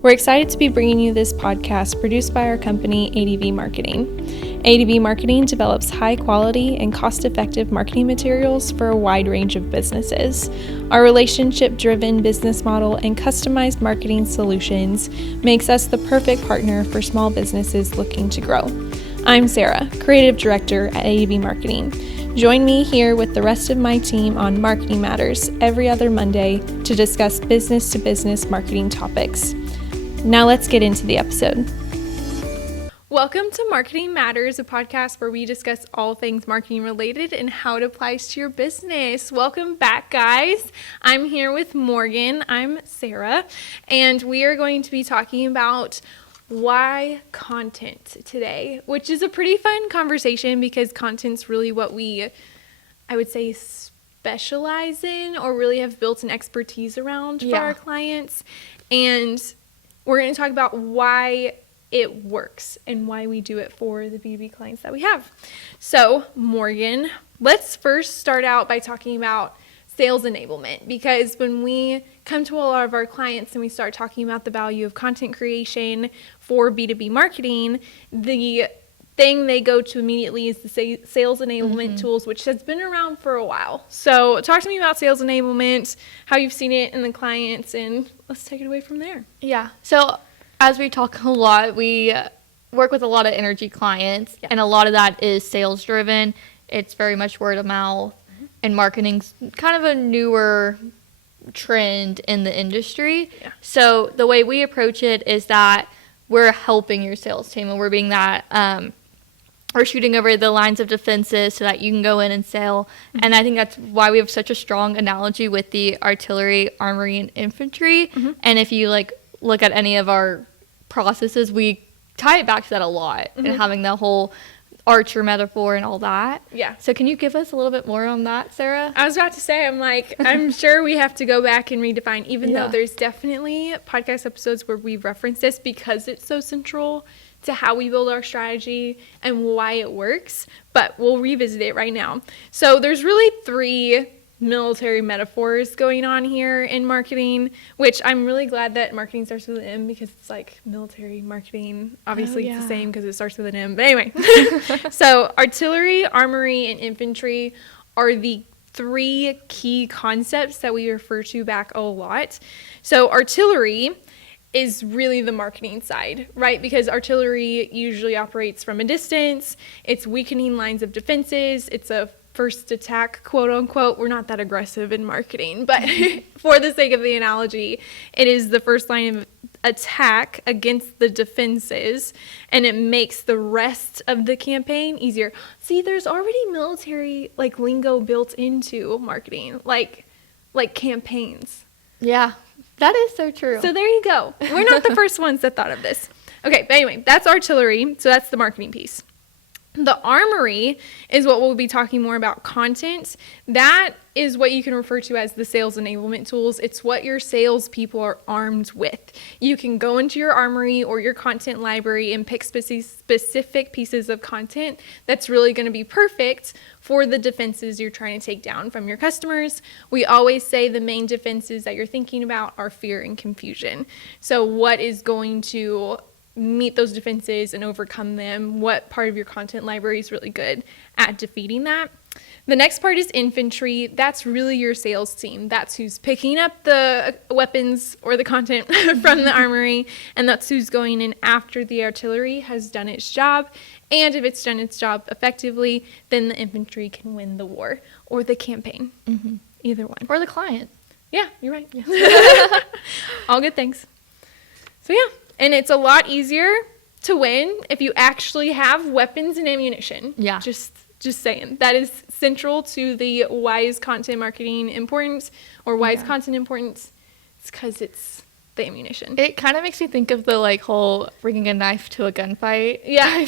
We're excited to be bringing you this podcast produced by our company, ADV Marketing. ADV Marketing develops high-quality and cost-effective marketing materials for a wide range of businesses. Our relationship-driven business model and customized marketing solutions makes us the perfect partner for small businesses looking to grow. I'm Sarah, Creative Director at ADV Marketing. Join me here with the rest of my team on Marketing Matters every other Monday to discuss business-to-business marketing topics. Now let's get into the episode. Welcome to Marketing Matters, a podcast where we discuss all things marketing related and how it applies to your business. Welcome back, guys. I'm here with Morgan. I'm Sarah, and we are going to be talking about why content today, which is a pretty fun conversation because content's really what I would say, specialize in or really have built an expertise around for our clients. And we're going to talk about why it works and why we do it for the B2B clients that we have. So, Morgan, let's first start out by talking about sales enablement, because when we come to a lot of our clients and we start talking about the value of content creation for B2B marketing, the thing they go to immediately is the sales enablement tools, which has been around for a while. So talk to me about sales enablement, how you've seen it in the clients, and let's take it away from there. Yeah. So as we talk a lot, we work with a lot of energy clients, and a lot of that is sales driven. It's very much word of mouth, and marketing's kind of a newer trend in the industry. Yeah. So the way we approach it is that we're helping your sales team, and we're being that we're shooting over the lines of defenses so that you can go in and sell. And I think that's why we have such a strong analogy with the artillery, armory, and infantry. And if you look at any of our processes, we tie it back to that a lot, and having the whole archer metaphor and all that. Yeah. So can you give us a little bit more on that, Sarah? I was about to say, I'm sure we have to go back and redefine, even though there's definitely podcast episodes where we reference this because it's so central to how we build our strategy and why it works, but we'll revisit it right now. So there's really three military metaphors going on here in marketing, which I'm really glad that marketing starts with an M, because it's like military marketing. Obviously it's the same because it starts with an M, but anyway. So artillery, armory, and infantry are the three key concepts that we refer to back a lot. So artillery is really the marketing side, right? Because artillery usually operates from a distance. It's weakening lines of defenses. It's a first attack, quote unquote. We're not that aggressive in marketing, but for the sake of the analogy, it is the first line of attack against the defenses, and it makes the rest of the campaign easier. See, there's already military lingo built into marketing, like campaigns. Yeah. That is so true. So there you go. We're not the first ones that thought of this. Okay, but anyway, that's artillery. So that's the marketing piece. The armory is what we'll be talking more about content. That is what you can refer to as the sales enablement tools. It's what your salespeople are armed with. You can go into your armory or your content library and pick specific pieces of content that's really going to be perfect for the defenses you're trying to take down from your customers. We always say the main defenses that you're thinking about are fear and confusion. So what is going to meet those defenses and overcome them? What part of your content library is really good at defeating that? The next part is infantry. That's really your sales team. That's who's picking up the weapons or the content from the armory, and that's who's going in after the artillery has done its job. And if it's done its job effectively, then the infantry can win the war or the campaign. Either one. Or the client. Yeah, you're right. Yeah. All good things. So yeah. And it's a lot easier to win if you actually have weapons and ammunition. Yeah. Just saying. That is central to the why is content marketing important, or why is content important. It's because it's the ammunition. It kind of makes me think of the whole bringing a knife to a gunfight. Yeah.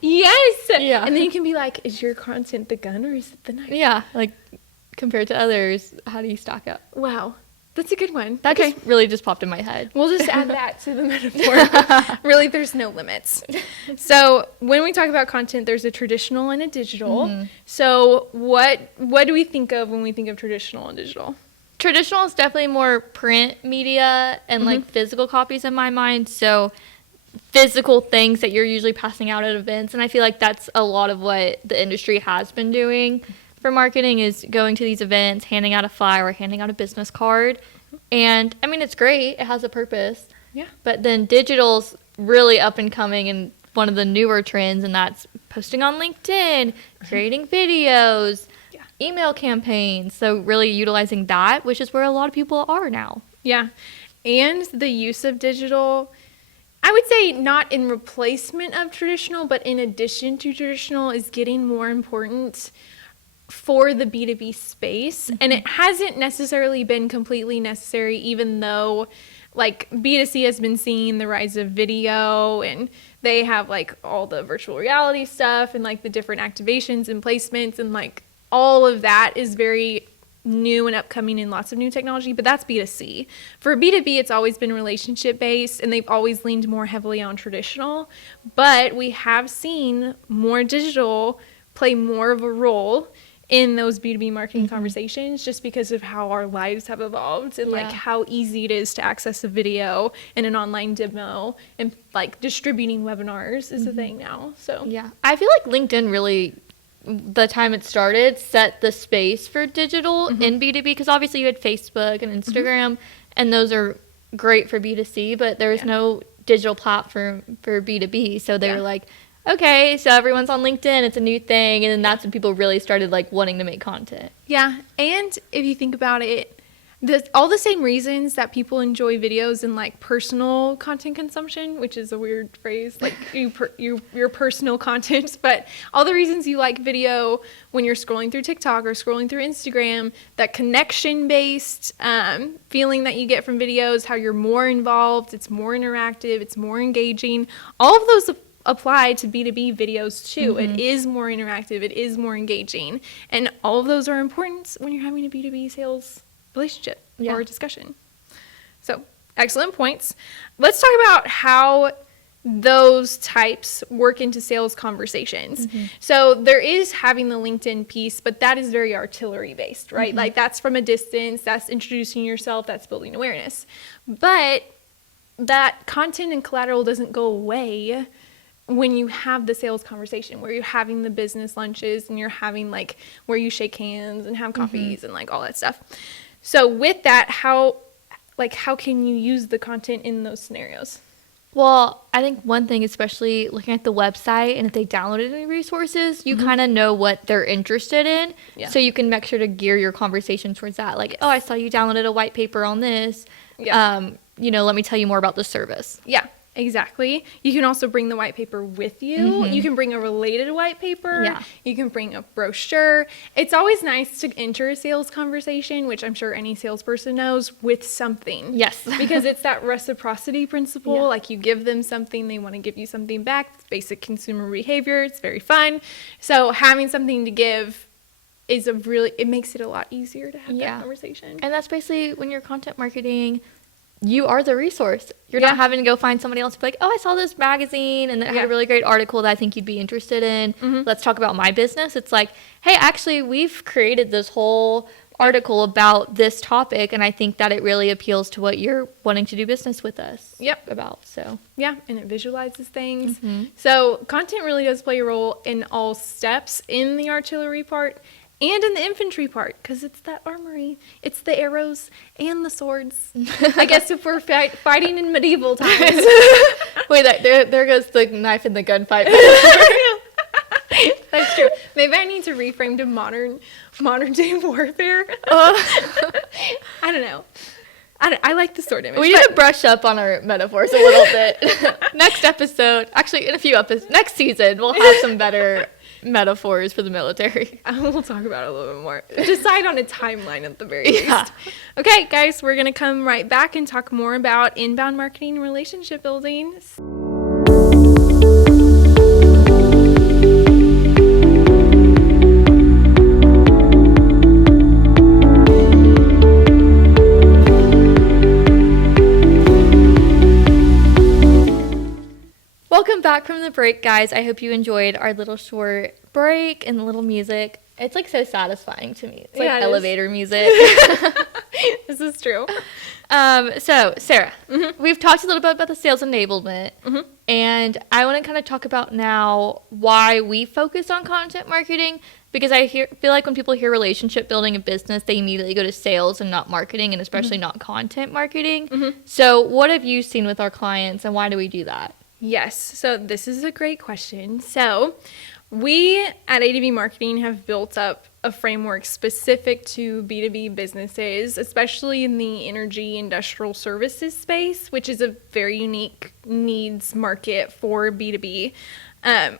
Yes. Yeah. And then you can be like, is your content the gun or is it the knife? Yeah. Compared to others, how do you stack up? Wow. That's a good one. That really just popped in my head. We'll just add that to the metaphor. Really, there's no limits. So when we talk about content, there's a traditional and a digital. So what do we think of when we think of traditional and digital? traditional is definitely more print media and like physical copies in my mind. So physical things that you're usually passing out at events. And I feel like that's a lot of what the industry has been doing for marketing, is going to these events, handing out a flyer, handing out a business card. And I mean, it's great. It has a purpose. Yeah. But then digital's really up and coming and one of the newer trends, and that's posting on LinkedIn, creating videos, email campaigns. So really utilizing that, which is where a lot of people are now. Yeah. And the use of digital, I would say not in replacement of traditional, but in addition to traditional, is getting more important for the B2B space. And it hasn't necessarily been completely necessary, even though like B2C has been seeing the rise of video, and they have like all the virtual reality stuff and like the different activations and placements, and like all of that is very new and upcoming in lots of new technology, but that's B2C. For B2B, it's always been relationship based, and they've always leaned more heavily on traditional, but we have seen more digital play more of a role in those B2B marketing conversations, just because of how our lives have evolved, and like how easy it is to access a video and an online demo, and like distributing webinars is a thing now. So yeah, I feel like LinkedIn really, the time it started, set the space for digital in B2B, because obviously you had Facebook and Instagram, and those are great for B2C, but there was no digital platform for B2B. So they were like, okay, so everyone's on LinkedIn, it's a new thing, and then that's when people really started like wanting to make content. Yeah, and if you think about it, all the same reasons that people enjoy videos and like personal content consumption, which is a weird phrase, like your personal content, but all the reasons you like video when you're scrolling through TikTok or scrolling through Instagram, that connection-based feeling that you get from videos, how you're more involved, it's more interactive, it's more engaging, all of those apply to B2B videos too. It is more interactive, it is more engaging, and all of those are important when you're having a B2B sales relationship or discussion. So, excellent points. Let's talk about how those types work into sales conversations. So there is having the LinkedIn piece, but that is very artillery based, right? Like that's from a distance, that's introducing yourself, that's building awareness. But that content and collateral doesn't go away when you have the sales conversation, where you're having the business lunches and you're having like where you shake hands and have coffees and like all that stuff. So with that, how can you use the content in those scenarios? Well, I think one thing, especially looking at the website, and if they downloaded any resources, you kind of know what they're interested in. So you can make sure to gear your conversation towards that. Like, oh, I saw you downloaded a white paper on this. Let me tell you more about the service. Yeah. Exactly. You can also bring the white paper with you. You can bring a related white paper. Yeah. You can bring a brochure. It's always nice to enter a sales conversation, which I'm sure any salesperson knows, with something. Yes. Because it's that reciprocity principle. Yeah. Like you give them something, they want to give you something back. It's basic consumer behavior. It's very fun. So having something to give it makes it a lot easier to have that conversation. And that's basically when you're content marketing, you are the resource. You're not having to go find somebody else to be like, oh, I saw this magazine and it had a really great article that I think you'd be interested in. Let's talk about my business. It's like, hey, actually, we've created this whole article about this topic, and I think that it really appeals to what you're wanting to do business with us about. So yeah, and it visualizes things. So content really does play a role in all steps in the artillery part and in the infantry part, because it's that armory. It's the arrows and the swords. I guess if we're fighting in medieval times. Wait, there goes the knife and the gunfight. That's true. Maybe I need to reframe to modern day warfare. I don't know. I like the sword image. We need to brush up on our metaphors a little bit. Next episode, actually in a few episodes, next season, we'll have some better metaphors for the military. We'll talk about it a little bit more. Decide on a timeline at the very least. Okay, guys, we're going to come right back and talk more about inbound marketing and relationship building. Welcome back from the break, guys. I hope you enjoyed our little short break and the little music. It's like so satisfying to me. It's like Yeah, it elevator music. This is true. So Sarah, we've talked a little bit about the sales enablement, and I want to kind of talk about now why we focus on content marketing, because I feel like when people hear relationship building in business, they immediately go to sales and not marketing, and especially not content marketing. So what have you seen with our clients, and why do we do that? Yes, so this is a great question. So we at ADV Marketing have built up a framework specific to B2B businesses, especially in the energy industrial services space, which is a very unique needs market for B2B.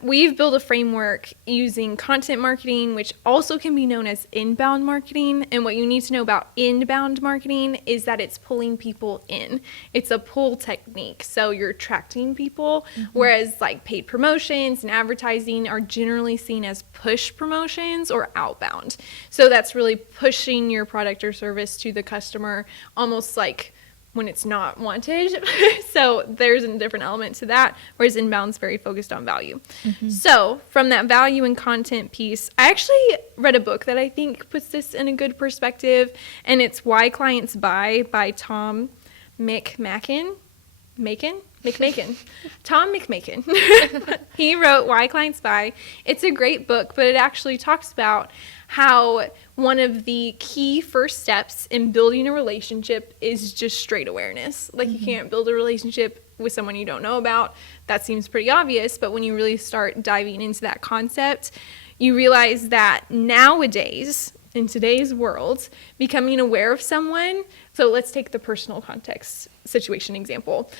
We've built a framework using content marketing, which also can be known as inbound marketing. And what you need to know about inbound marketing is that it's pulling people in. It's a pull technique. So you're attracting people, whereas like paid promotions and advertising are generally seen as push promotions or outbound. So that's really pushing your product or service to the customer, almost like when it's not wanted. So there's a different element to that, whereas inbound's very focused on value. So from that value and content piece, I actually read a book that I think puts this in a good perspective, and it's Why Clients Buy by Tom McMakin. Tom McMakin. He wrote Why Clients Buy. It's a great book, but it actually talks about how one of the key first steps in building a relationship is just straight awareness. Like you can't build a relationship with someone you don't know about. That seems pretty obvious, but when you really start diving into that concept, you realize that nowadays, in today's world, becoming aware of someone, so let's take the personal context situation example.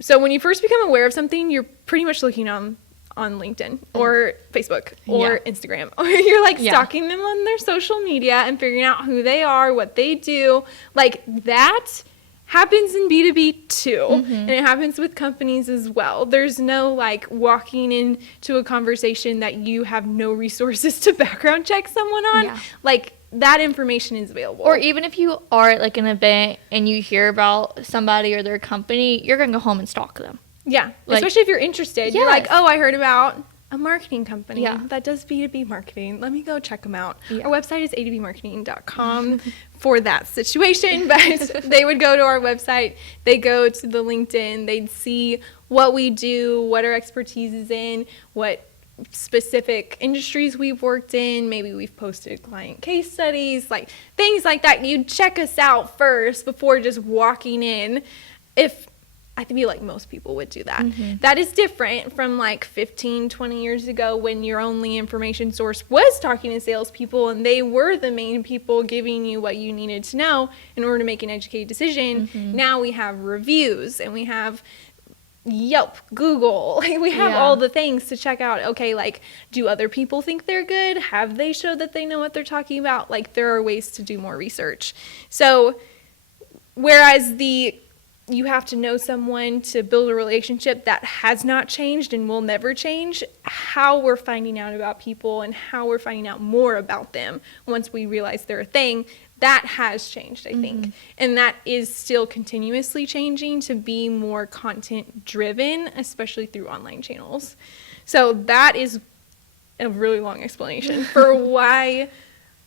So when you first become aware of something, you're pretty much looking on LinkedIn or Facebook or Instagram, or you're like stalking them on their social media and figuring out who they are, what they do. Like that happens in B2B too. And it happens with companies as well. There's no like walking into a conversation that you have no resources to background check someone on. Like that information is available. Or even if you are at like an event and you hear about somebody or their company, you're going to go home and stalk them. Yeah, like, especially if you're interested. You're like, oh, I heard about a marketing company that does B2B marketing. Let me go check them out. Our website is advmarketing.com for that situation. But they would go to our website. They go to the LinkedIn. They'd see what we do, what our expertise is in, what specific industries we've worked in. Maybe we've posted client case studies, like things like that. You check us out first before just walking in. I feel like most people would do that. That is different from like 15, 20 years ago when your only information source was talking to salespeople and they were the main people giving you what you needed to know in order to make an educated decision. Now we have reviews and we have Yelp, Google, like we have all the things to check out. Okay, like, do other people think they're good? Have they showed that they know what they're talking about? Like, there are ways to do more research. So, whereas you have to know someone to build a relationship that has not changed and will never change, how we're finding out about people and how we're finding out more about them once we realize they're a thing, that has changed, I think. And that is still continuously changing to be more content driven, especially through online channels. So that is a really long explanation for why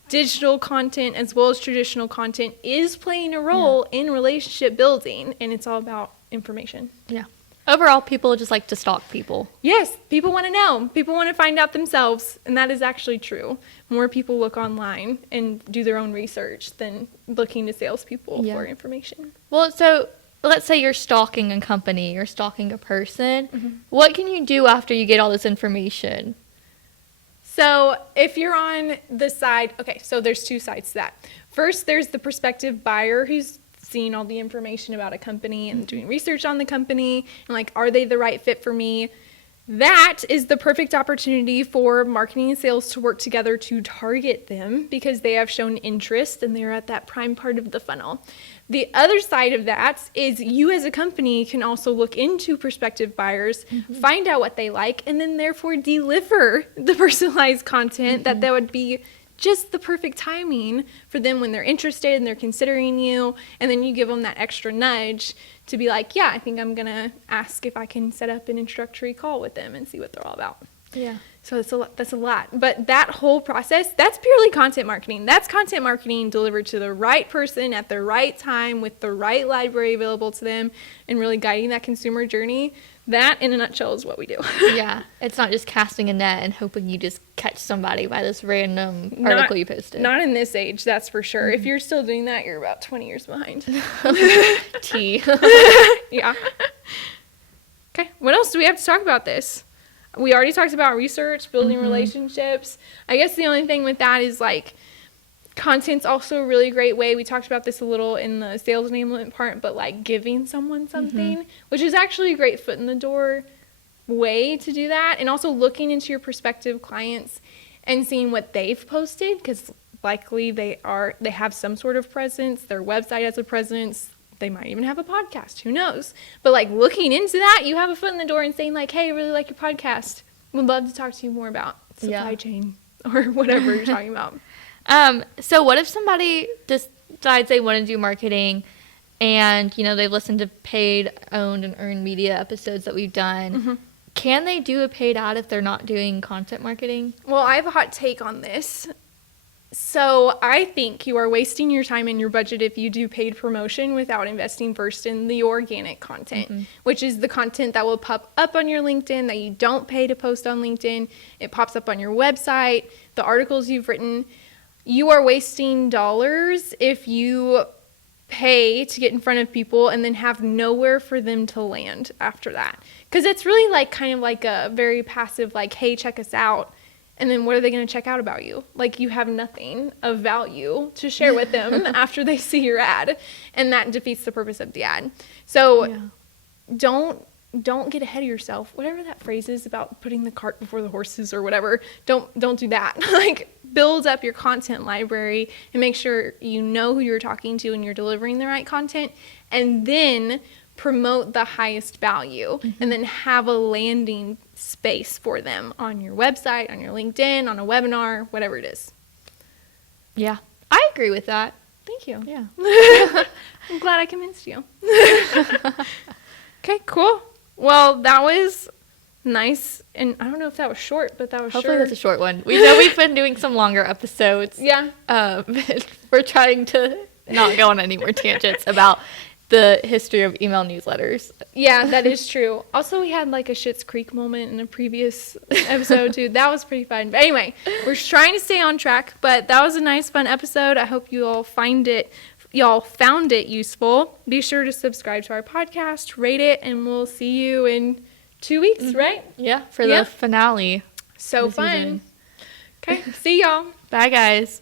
digital content as well as traditional content is playing a role in relationship building, and it's all about information. Overall, people just like to stalk people. Yes, people want to know. People want to find out themselves, and that is actually true. More people look online and do their own research than looking to salespeople for information. Well, so let's say you're stalking a company, you're stalking a person. What can you do after you get all this information? So if you're on the side, okay, so there's two sides to that. First, there's the prospective buyer who's seeing all the information about a company and doing research on the company and like, are they the right fit for me? That is the perfect opportunity for marketing and sales to work together to target them because they have shown interest and they're at that prime part of the funnel. The other side of that is you as a company can also look into prospective buyers, find out what they like, and then therefore deliver the personalized content that would be just the perfect timing for them when they're interested and they're considering you. And then you give them that extra nudge to be like, yeah, I think I'm going to ask if I can set up an introductory call with them and see what they're all about. Yeah. So that's a lot. But that whole process, that's purely content marketing. That's content marketing delivered to the right person at the right time with the right library available to them and really guiding that consumer journey. That, in a nutshell, is what we do. Yeah. It's not just casting a net and hoping you just catch somebody by this random article you posted. Not in this age, that's for sure. If you're still doing that, you're about 20 years behind. T. Yeah. Okay, what else do we have to talk about this? We already talked about research, building relationships. I guess the only thing with that is, like, content's also a really great way. We talked about this a little in the sales enablement part, but, like, giving someone something, which is actually a great foot in the door way to do that. And also looking into your prospective clients and seeing what they've posted, because likely they have some sort of presence. Their website has a presence. They might even have a podcast. Who knows? But, like, looking into that, you have a foot in the door and saying, like, hey, I really like your podcast. Would love to talk to you more about supply chain or whatever you're talking about. So what if somebody decides they want to do marketing and, you know, they've listened to paid, owned, and earned media episodes that we've done. Can they do a paid ad if they're not doing content marketing? Well, I have a hot take on this. So I think you are wasting your time and your budget if you do paid promotion without investing first in the organic content, which is the content that will pop up on your LinkedIn that you don't pay to post on LinkedIn. It pops up on your website, the articles you've written. You are wasting dollars if you pay to get in front of people and then have nowhere for them to land after that. Because it's really like kind of like a very passive, like, hey, check us out. And then what are they going to check out about you? Like, you have nothing of value to share with them after they see your ad. And that defeats the purpose of the ad. So don't get ahead of yourself. Whatever that phrase is about putting the cart before the horses or whatever, don't do that. Like, build up your content library and make sure you know who you're talking to and you're delivering the right content. And then promote the highest value and then have a landing space for them on your website, on your LinkedIn, on a webinar, whatever it is. Yeah, I agree with that. Thank you. Yeah. I'm glad I convinced you. Okay, cool. Well, that was nice. And I don't know if that was short, but that was Hopefully sure. that's a short one. We know we've been doing some longer episodes. Yeah. We're trying to not go on any more tangents about the history of email newsletters. Yeah, that is true. Also, we had like a Schitt's Creek moment in a previous episode too. That was pretty fun. But anyway, we're trying to stay on track, but that was a nice, fun episode. I hope you all found it useful. Be sure to subscribe to our podcast, rate it, and we'll see you in 2 weeks, right? Yeah, for the finale. So fun. Okay, see y'all. Bye, guys.